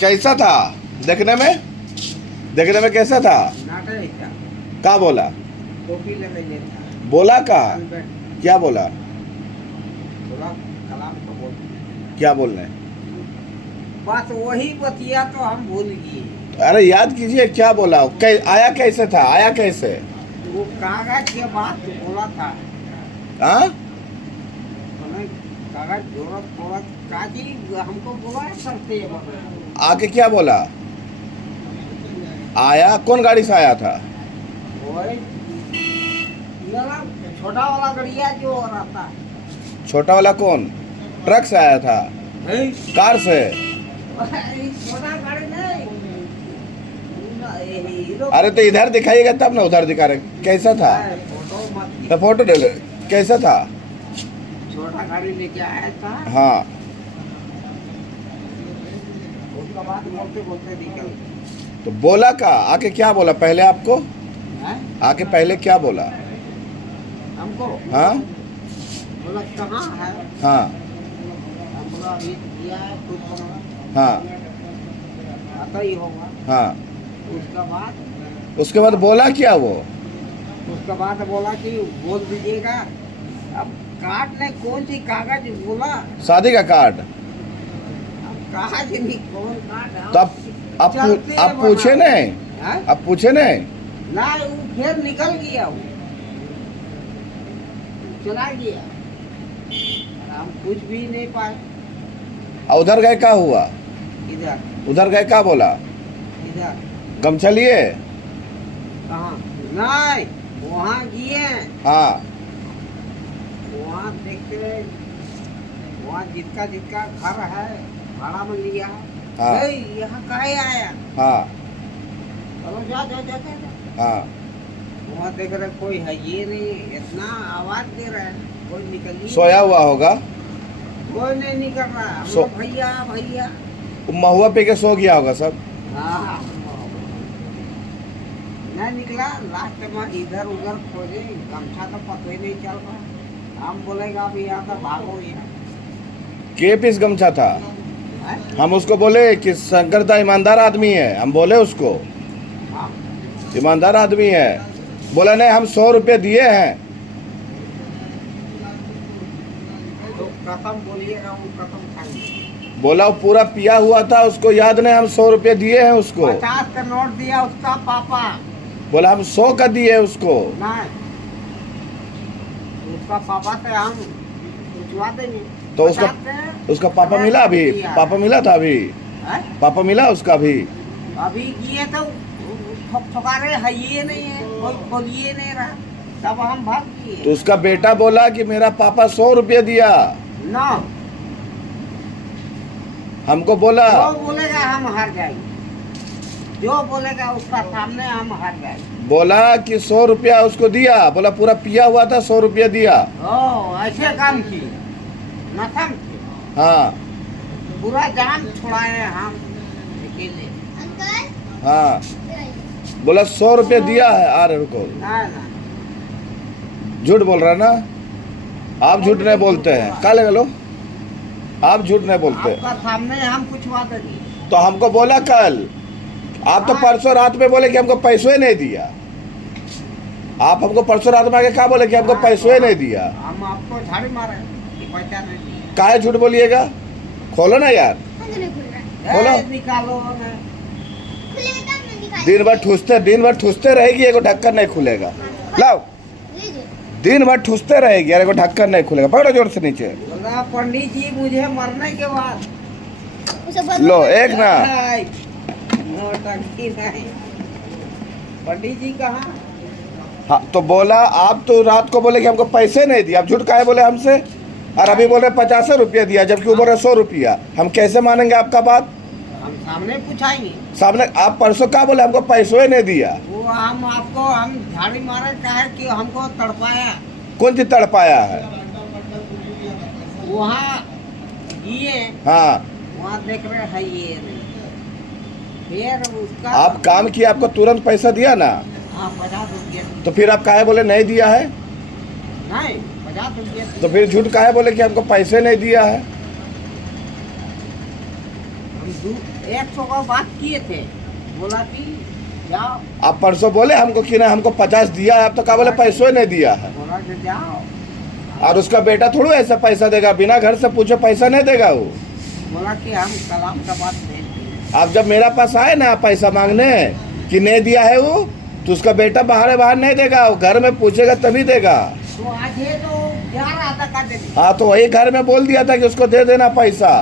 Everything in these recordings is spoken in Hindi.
कैसा था देखने में? देखने में कैसा था? क्या बोला? टोपी लेने था। बोला का? बोला क्या बोला? कलाम को बोल। क्या बोलने? बस वही बतिया तो हम भूल गए। अरे याद कीजिए क्या बोला, आया कैसे था, आया कैसे? वो कागज के बात बोला था। हाँ, हमें कागज जरूरत पड़ा काजी हमको बोला करते आके क्या बोला? आया कौन गाड़ी से आया था? छोटा वाला गड़िया जो रहता है। छोटा वाला कौन? ट्रक से आया था? कार से? छोटा गाड़ी नहीं। अरे तो इधर दिखाइएगा तब ना, उधर दिखा रहे कैसा था? फोटो मत। तो फोटो ले ले, कैसा था? छोटा गाड़ी लेके आया था। हाँ, उसके बाद बोलते बोलते निकल। तो बोला का? आके क्या बोला पहले आपको? हैं? आके पहले क्या बोला? हमको हाँ बोला कहाँ है। हाँ हम बोला अभी दिया है खुद बना हाँ आता ही होगा। हाँ। उसके बाद बोला क्या वो? उसके बाद बोला कि बोल दीजिएगा। अब कार्ड ने कौन सी कागज बोला। शादी का कार्ड? अब कागज नहीं कौन कार्ड। तो आप पूछे नहीं? हैं? आप पूछे नहीं? ना वो फिर निकल गया वो चला गया। हम कुछ भी नहीं पाए। और उधर गए क्या हुआ? इधर उधर गए क्या बोला? इधर गमछा लिए? कहाँ नहीं वहाँ गए। हाँ वहाँ देखते वहाँ जिसका जिसका घर है भाड़ा में लिया है। हाँ। नहीं, यहाँ काहे आया। हाँ चलो जा जा जा जा। हाँ। वहाँ देख रहे कोई है ये नहीं इतना आवाज दे रहा है कोई निकल ही सोया हुआ होगा। कोई नहीं निकल रहा। हम सो- लोग भैया भैया। महुआ पे के सो गया होगा सब। हाँ नहीं निकला। लास्ट में इधर उधर खोजे गमछा तो पता ही नहीं चल रहा। हम बोलेगा अभी यहाँ से भागो यहाँ। के पीस गमछा था? हैं? हम उसको बोले कि शंकरदा ईमानदार आदमी है, हम बोले उसको हाँ। ईमानदार आदमी है। बोला नहीं हम 100 रुपये दिए हैं। तो कसम बोलिएगा वो कसम खाएंगे। बोला वो पूरा पिया हुआ था, उसको याद नहीं हम 100 रुपये दिए हैं उसको। 50 का नोट दिया उसका पापा। बोला हम 100 का दिए उसको। नहीं उसका पापा से हम पूछवा देंगे। तो उसका 50 से उसका पापा मिला अभी? दिया। पापा मिला था अभी? हैं? पापा मिला उसका अभी? अभी किए तो ठोकारे है ये नहीं है कोई खोलिए नहीं रहा। तब हम भाग तो गए। उसका बेटा बोला कि मेरा पापा 100 रुपये दिया। ना हमको बोला जो बोलेगा हम हार जाएंगे। जो बोलेगा उसका सामने हम हार जाएंगे। बोला कि 100 रुपया उसको दिया। बोला पूरा पिया हुआ था 100 रुपया दिया। ओ ऐसे काम किए नशम किए। हाँ पूरा जान छुड़ाए हम अकेले। हाँ। बोला 100 रुपया दिया है। आ रहे रुको, ना ना झूठ बोल रहा ना? आप झूठ नहीं बोलते हैं। काले गलो आप झूठ नहीं बोलते। आपका सामने हम पूछवा देंगे। तो हमको बोला कल, आप तो परसों रात में बोले कि हमको पैसों ही नहीं दिया। आप हमको परसों रात में आके क्या बोले कि हमको पैसों ही नहीं दिया। हम आपको झाड़ी मारे कि पैसा नहीं दिया। काहे झूठ बोलिएगा? खोलो ना यार, खोलो। निकालो ना। दिन भर ठूसते रहेगी, एगो ढक्कन नहीं खुलेगा। लाओ, दिन भर ठूसते रहेगी यार, एगो ढक्कन नहीं खुलेगा। पकड़ो जोर से नीचे। बोला पंडित जी मुझे मरने के बाद लो एक ना। नौटंकी नहीं। पंडित जी कहाँ। हाँ तो बोला आप तो रात को बोले कि हमको पैसे नहीं दिए। आप झूठ काहे बोले हमसे? और अभी बोल रहे 50 रुपया दिया, जबकि वो बोल रहे 100 रुपया। हम कैसे मानेंगे आपका बात? हम सामने पूछाएंगे। सामने आप परसों क्या बोले हमको पैसों ही नहीं दिया। वो हम आपको हम झाड़ी मारे कहे कि हमको तड़पाया। कौन चीज तड़पाया है? वहाँ ये हाँ वहाँ देख रहे हैं ये नहीं। फिर उसका आप काम किया, आपको तुरंत पैसा दिया ना। हाँ 50 रुपये। तो फिर आप काहे बोले नहीं दिया है? नहीं 50 रुपये। तो फिर झूठ काहे बोले कि हमको पैसे नहीं दिया है? हम 100 का बात किए थे, बोला कि जाओ, आप परसों बोले हमको कि ना हमको 50 दिया है, अब तो क्या बोले पैसों ही नहीं दिया है। बोला कि जाओ, और उसका बेटा थोड़ा ऐसा पैसा देगा, बिना घर से पूछे पैसा नहीं देगा वो। बोला कि हम कलाम का बात नहीं किए। आप जब मेरा पास आए ना पैसा मांगने कि नहीं दिया है वो, तो उसका बेटा बाहर नहीं देगा, वो घर में पूछेगा तभी देगा। तो आज ये तो 11 का दे दी। हाँ, तो वही घर में बोल दिया था कि उसको दे देना पैसा।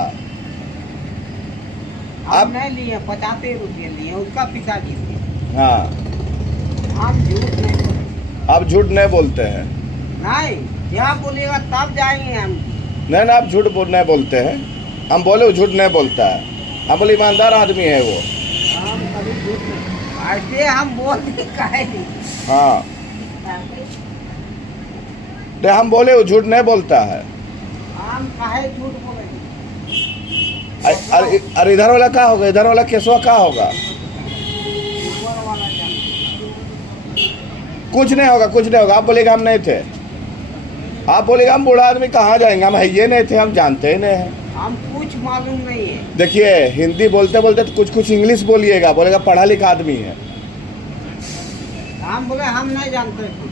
हम अब नहीं लिए, 50 रुपये लिए, उसका पिताजी थे। हाँ, हम झूठ नहीं बोले। आप झूठ नहीं बोलते हैं। नहीं, क्या बोलेगा तब जाएंगे हम। नहीं, आप झूठ नहीं बोलते हैं। हम बोले वो झूठ नहीं बोलता है, हम बोले ईमानदार आदमी है वो। हम कभी झूठ नहीं, ऐसे हम बोलते काहे नहीं। हाँ, तो हम बोले वो झूठ नहीं बोलता है। हम काहे झूठ बोलेंगे। अरे इधर वाला क्या होगा, इधर वाला केसवा क्या होगा? ऊपर वाला जाने। कुछ नहीं होगा, कुछ नहीं होगा। आप बोलेगा हम नहीं थे, आप बोलेगा हम बूढ़ा आदमी कहाँ जाएंगे, हम है ये नहीं थे, हम जानते ही नहीं हैं। हम कुछ मालूम नहीं है। देखिए, हिंदी बोलते बोलते तो कुछ कुछ इंग्लिश बोलिएगा, बोलेगा पढ़ा लिखा आदमी है। हम बोले हम नहीं जानते कुछ।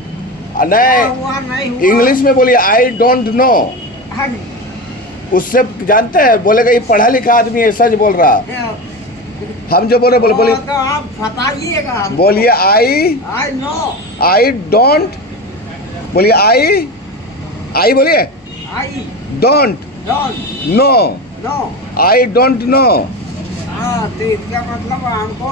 नहीं, हुआ नहीं हुआ। इंग्लिश में बोलिए आई डोंट नो। हाँ, उससे जानते हैं, बोलेगा ये पढ़ा लिखा आदमी है, सच बोल रहा। हम जो बोले बोलिए तो आप बताइएगा हमको। बोलिए आई आई नो। आई डोंट, बोलिए आई बोलिए I don't don't know, know. I don't know. हाँ, तो इसका मतलब हमको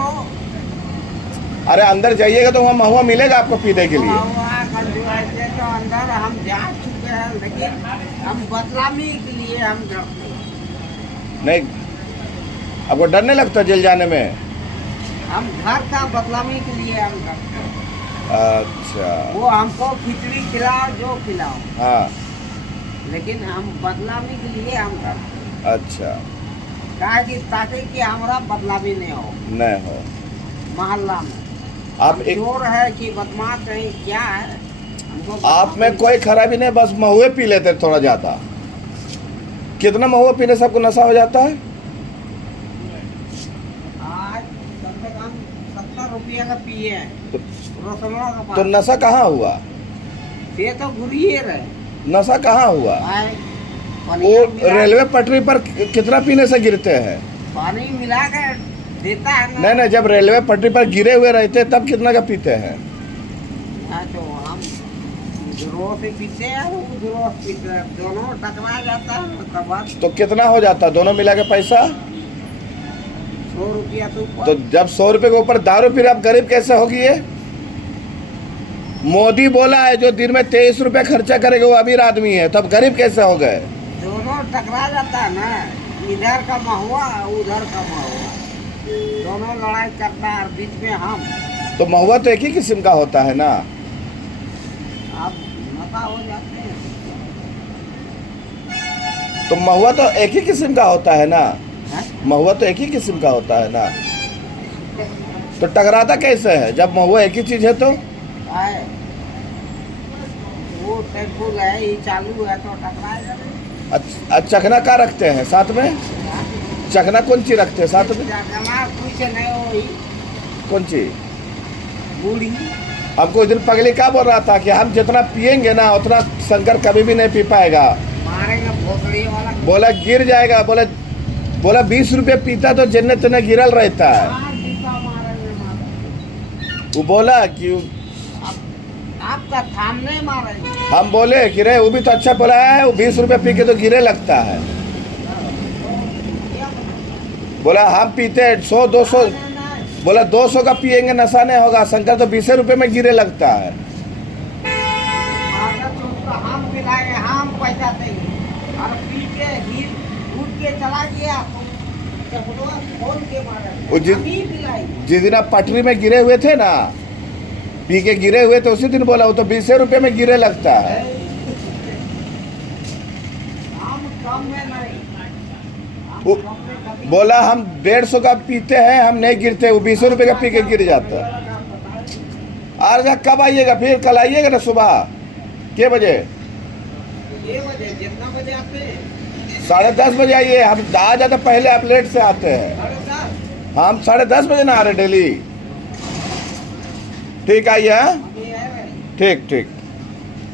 अरे अंदर जाइएगा तो वहाँ महुआ मिलेगा आपको पीने के लिए। हुआ खजुआते तो अंदर हम जा चुके हैं, लेकिन हम बदलामी के लिए हम डरते हैं। नहीं, आपको डर नहीं लगता जेल जाने में? हम घर का बदलामी के लिए हम डरते हैं। अच्छा, वो हमको खिचड़ी खिलाओ जो खिलाओ, हाँ, लेकिन हम बदलामी के लिए हम डरते हैं। अच्छा, कहा कि ताकि कि हमारा बदलामी नहीं हो नहीं हो। मोहल्ला में। आप हम एक, चोर है कि बदमाश है क्या है, हमको आप में कोई खराबी नहीं, बस महुए पी लेते थोड़ा ज्यादा। कितना महुआ पीने से आपको नशा हो जाता है? आज कम से कम 70 रुपया का पिए हैं। तो, रोसड़ा का तो पास नशा कहाँ हुआ? ये तो घुरिए रहे। नशा कहाँ हुआ? आए, वो पनीर मिला- रेलवे पटरी पर कितना पीने से गिरते हैं? पानी मिला कर देता है ना। नहीं, जब रेलवे पटरी पर गिरे हुए रहते तब कितना का पीते हैं? हाँ, तो हम उधरों से पीते हैं और उधरों से पीते हैं, दोनों टकरा जाता है तब बात। तो कितना हो जाता है दोनों मिला के पैसा? 100 रुपया तो तो जब 100 रुपए के ऊपर दारू फिर आप गरीब कैसे होगी? ये मोदी बोला है जो दिन में 23 रुपए खर्चा करेगा वो अमीर आदमी है, तब गरीब कैसे हो गए? दोनों टकरा जाता है ना, इधर का महुआ उधर का महुआ, दोनों लड़ाई करता है, और बीच में हम तो महुआ तो एक ही किस्म का होता है ना। आप नशा हो जाते हैं। तो महुआ तो एक ही किस्म का होता है ना, हैं? महुआ तो एक ही किस्म का होता है ना। तो टकराता कैसे है जब महुआ एक ही चीज है? तो आए, वो टेम्पो है ये चालू है तो टकराएगा। चखना का रखते हैं साथ में? चखना कौन चीज रखते हैं साथ में? चखना कुछ नहीं होई, कौन चीज? बूढ़ी। हमको इस दिन पगली क्या बोल रहा था कि हम जितना पिएंगे ना उतना शंकर कभी भी नहीं पी पाएगा। मारेंगे भोसड़ी वाला। बोला गिर जाएगा, बोला 20 रुपये पीता तो जन्नत तेने गिरल रहता है। हाँ, टीका मारेंगे। वो बोला कि आपका थामने मारेंगे। हम बोले कि रे वो भी तो अच्छा बोला है, वो 20 रुपये पी के तो गिरे लगता है। बोला हम पीते 100-200, बोला 200 का पिएंगे नशा नहीं होगा, शंकर तो 20 रुपये में गिरे लगता है। हम पिलाएंगे, हम पैसा देंगे, और पी के उठ के चला गया तो फोन के वो हम ही पिलाएंगे। जिस दिन आप पटरी में गिरे हुए थे ना, पी के गिरे हुए तो उसी दिन बोला वो तो 20 रुपये में गिरे लगता है। हम कम में नहीं, वो बोला हम 150 का पीते हैं, हम नहीं गिरते, वो 20 रुपये का पी के गिर जाता है। आज कब आइएगा फिर? कल आइएगा ना सुबह के बजे? ये बजे जितना बजे आते हैं 10:30 बजे आइए, हम आ जाते पहले, आप लेट से आते हैं। हम 10:30 बजे ना आ रहे डेली। ठीक आइए, हाँ? अभी है भाई। ठीक ठीक।